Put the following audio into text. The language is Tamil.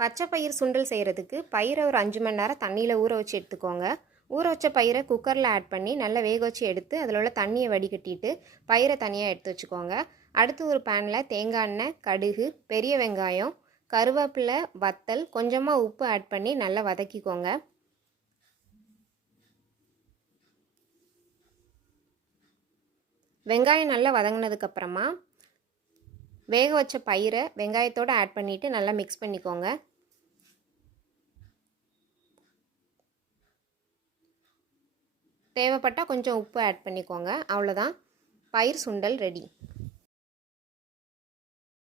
பச்சை பயிர் சுண்டல் செய்கிறதுக்கு பயிரை ஒரு 5 மணி நேரம் தண்ணியில் ஊற வச்சு எடுத்துக்கோங்க. ஊற வச்ச பயிரை குக்கரில் ஆட் பண்ணி நல்லா வேக வச்சு எடுத்து அதில் உள்ள தண்ணியை வடிகட்டிட்டு பயிரை தனியாக எடுத்து வச்சுக்கோங்க. அடுத்து ஒரு பேனில் தேங்காய் எண்ணெய், கடுகு, பெரிய வெங்காயம், கருவேப்பிலை, வத்தல், கொஞ்சமாக உப்பு ஆட் பண்ணி நல்லா வதக்கிக்கோங்க. வெங்காயம் நல்லா வதங்கினதுக்கப்புறமா வேக வச்ச பயிரை வெங்காயத்தோடு ஆட் பண்ணிவிட்டு நல்லா மிக்ஸ் பண்ணிக்கோங்க. தேவைப்பட்டால் கொஞ்சம் உப்பு ஆட் பண்ணிக்கோங்க. அவ்வளோதான், பயிர் சுண்டல் ரெடி.